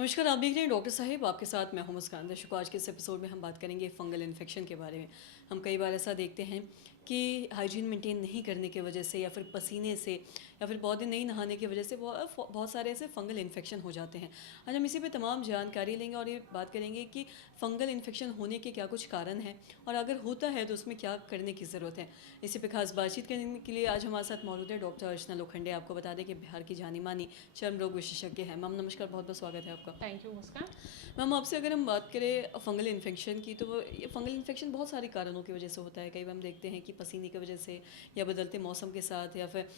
नमस्कार, आप देख रहे हैं डॉक्टर साहिब, आपके साथ मैं हूं मुस्कान। दर्शकों, आज के इस एपिसोड में हम बात करेंगे फंगल इन्फेक्शन के बारे में। हम कई बार ऐसा देखते हैं कि हाइजीन मेंटेन नहीं करने की वजह से या फिर पसीने से या फिर बहुत दिन नहीं नहाने की वजह से बहुत सारे ऐसे फंगल इन्फेक्शन हो जाते हैं। आज हम इसी पे तमाम जानकारी लेंगे और ये बात करेंगे कि फंगल इन्फेक्शन होने के क्या कुछ कारण हैं और अगर होता है तो उसमें क्या करने की ज़रूरत है। इसी पे खास बातचीत करने के लिए आज हमारे साथ मौजूद है डॉक्टर अर्चना लोखंडे। आपको बता दें कि बिहार की जानी मानी चर्म रोग विशेषज्ञ हैं। मैम नमस्कार, बहुत बहुत स्वागत है आपका। Thank you Muskan. मैम आपसे अगर हम बात करें फंगल इन्फेक्शन की, तो ये फंगल इन्फेक्शन बहुत सारे कारणों की वजह से होता है। कई बार हम देखते हैं कि पसीने की वजह से या बदलते मौसम के साथ या फिर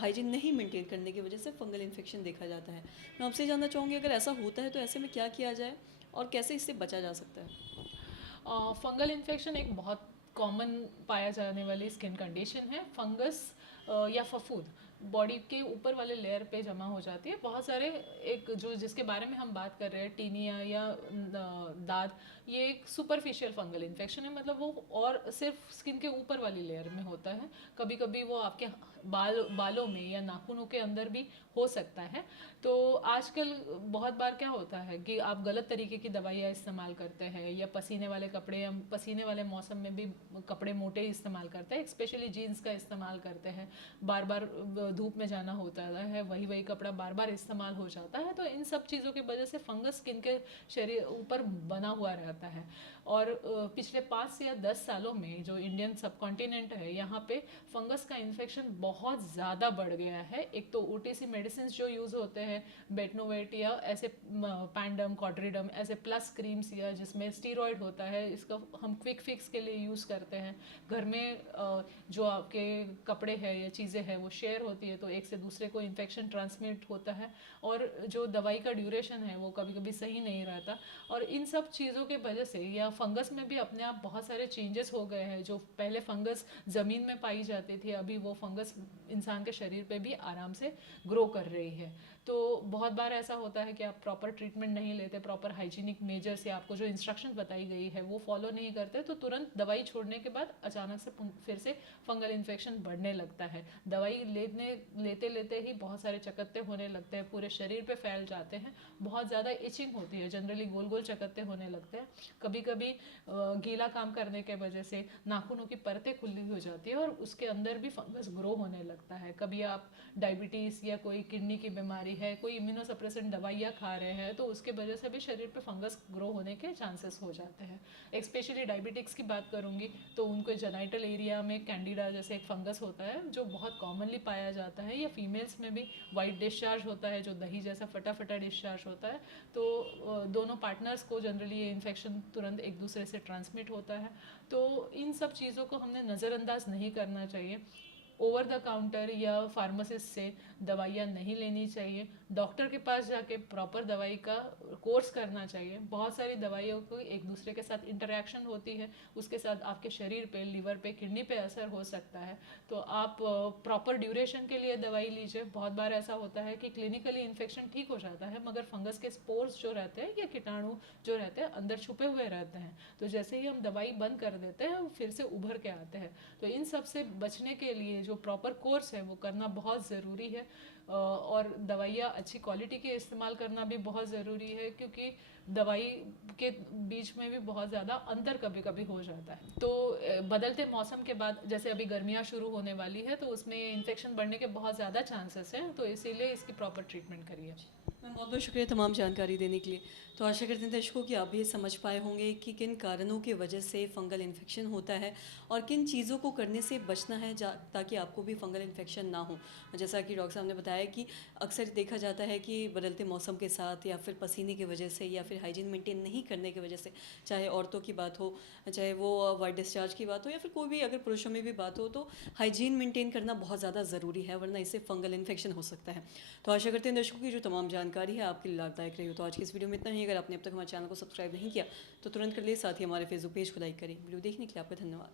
हाइजीन नहीं मेंटेन करने की वजह से फंगल इन्फेक्शन देखा जाता है। मैं आपसे जानना चाहूँगी, अगर ऐसा होता है तो ऐसे में क्या किया जाए और कैसे इससे बचा जा सकता है। फंगल इन्फेक्शन एक बहुत कॉमन पाया जाने वाली स्किन कंडीशन है। फंगस या फफूंद बॉडी के ऊपर वाले लेयर पे जमा हो जाती है। बहुत सारे एक जो जिसके बारे में हम बात कर रहे हैं, टीनिया या दाद, ये एक सुपरफिशियल फंगल इन्फेक्शन है। मतलब वो और सिर्फ स्किन के ऊपर वाली लेयर में होता है। कभी कभी वो आपके बालों में या नाखूनों के अंदर भी हो सकता है। तो आजकल बहुत बार क्या होता है कि आप गलत तरीके की दवाइयाँ इस्तेमाल करते हैं या पसीने वाले कपड़े या पसीने वाले मौसम में भी कपड़े मोटे इस्तेमाल करते हैं, स्पेशली जीन्स का इस्तेमाल करते हैं। बार बार धूप में जाना होता है, वही वही कपड़ा बार बार इस्तेमाल हो जाता है। तो इन सब चीज़ों की वजह से फंगस स्किन के शरीर ऊपर बना हुआ रहता है। और पिछले 5 से या 10 सालों में जो इंडियन सब कॉन्टिनेंट है, यहाँ पे फंगस का इन्फेक्शन बहुत ज़्यादा बढ़ गया है। एक तो ओटीसी मेडिसिन जो यूज़ होते हैं, बेटनोवेट या ऐसे पैंडम कॉड्रिडम ऐसे प्लस क्रीम्स या जिसमें स्टीरॉयड होता है, इसका हम क्विक फिक्स के लिए यूज़ करते हैं। घर में जो आपके कपड़े हैं या चीज़ें हैं वो शेयर होती है, तो एक से दूसरे को इन्फेक्शन ट्रांसमिट होता है। और जो दवाई का ड्यूरेशन है वो कभी कभी सही नहीं रहता। और इन सब चीज़ों के वजह से या फंगस में भी अपने आप बहुत सारे चेंजेस हो गए हैं। जो पहले फंगस ज़मीन में पाई जाती थी, अभी वो फंगस इंसान के शरीर पे भी आराम से ग्रो कर रही है। तो बहुत बार ऐसा होता है कि आप प्रॉपर ट्रीटमेंट नहीं लेते, प्रॉपर हाइजीनिक मेजर्स या आपको जो इंस्ट्रक्शन बताई गई है वो फॉलो नहीं करते, तो तुरंत दवाई छोड़ने के बाद अचानक से फिर से फंगल इन्फेक्शन बढ़ने लगता है। दवाई लेते लेते ही बहुत सारे चकत्ते होने लगते हैं, पूरे शरीर पे फैल जाते हैं। बहुत ज़्यादा इचिंग होती है, जनरली गोल गोल चकत्ते होने लगते हैं। कभी कभी गीला काम करने के वजह से नाखूनों की परतें खुली हो जाती है और उसके अंदर भी फंगस ग्रो होने लगता है। कभी आप डायबिटीज़ या कोई किडनी की बीमारी है, कोई इम्यूनोसप्रेसेंट दवाइयाँ खा रहे हैं, तो उसके वजह से भी शरीर पे फंगस ग्रो होने के चांसेस हो जाते हैं। स्पेशली डायबिटिक्स की बात करूँगी तो उनको जेनाइटल एरिया में कैंडिडा जैसे एक फंगस होता है जो बहुत कॉमनली पाया जाता है। या फीमेल्स में भी वाइट डिस्चार्ज होता है, जो दही जैसा फटा फटा डिस्चार्ज होता है। तो दोनों पार्टनर्स को जनरली ये इन्फेक्शन तुरंत एक दूसरे से ट्रांसमिट होता है। तो इन सब चीज़ों को हमने नज़रअंदाज नहीं करना चाहिए। ओवर द काउंटर या फार्मासिस्ट से दवाइयाँ नहीं लेनी चाहिए। डॉक्टर के पास जाके प्रॉपर दवाई का कोर्स करना चाहिए। बहुत सारी दवाइयों को एक दूसरे के साथ इंटरेक्शन होती है, उसके साथ आपके शरीर पे, लिवर पे, किडनी पे असर हो सकता है। तो आप प्रॉपर ड्यूरेशन के लिए दवाई लीजिए। बहुत बार ऐसा होता है कि क्लिनिकली इन्फेक्शन ठीक हो जाता है, मगर फंगस के स्पोर्स जो रहते हैं या कीटाणु जो रहते हैं अंदर छुपे हुए रहते हैं। तो जैसे ही हम दवाई बंद कर देते हैं, फिर से उभर के आते हैं। तो इन सब से बचने के लिए जो प्रॉपर कोर्स है वो करना बहुत ज़रूरी है। और दवाइयाँ अच्छी क्वालिटी के इस्तेमाल करना भी बहुत ज़रूरी है, क्योंकि दवाई के बीच में भी बहुत ज़्यादा अंतर कभी कभी हो जाता है। तो बदलते मौसम के बाद जैसे अभी गर्मियाँ शुरू होने वाली है, तो उसमें इन्फेक्शन बढ़ने के बहुत ज़्यादा चांसेस हैं। तो इसीलिए इसकी प्रॉपर ट्रीटमेंट करिए। मैम बहुत बहुत शुक्रिया तमाम जानकारी देने के लिए। तो आशा करते हैं दर्शकों कि आप भी समझ पाए होंगे कि किन कारणों की वजह से फंगल इन्फेक्शन होता है और किन चीज़ों को करने से बचना है ताकि आपको भी फंगल इन्फेक्शन ना हो। जैसा कि डॉक्टर साहब ने बताया कि अक्सर देखा जाता है कि बदलते मौसम के साथ या फिर पसीने की वजह से या फिर हाइजीन मेंटेन नहीं करने की वजह से, चाहे औरतों की बात हो, चाहे वो वाइट डिस्चार्ज की बात हो या फिर कोई भी अगर पुरुषों में भी बात हो, तो हाइजीन मेंटेन करना बहुत ज़्यादा ज़रूरी है, वरना इससे फंगल इन्फेक्शन हो सकता है। तो आशा करते हैं दर्शकों की जो तमाम जानकारी है आपके लिए लाभदायक रही हो। तो आज की इस वीडियो में इतना ही। अगर आपने अब तक हमारे चैनल को सब्सक्राइब नहीं किया तो तुरंत कर लिए, साथ ही हमारे फेसबुक पेज को लाइक करें। वीडियो देखने के लिए आपका धन्यवाद।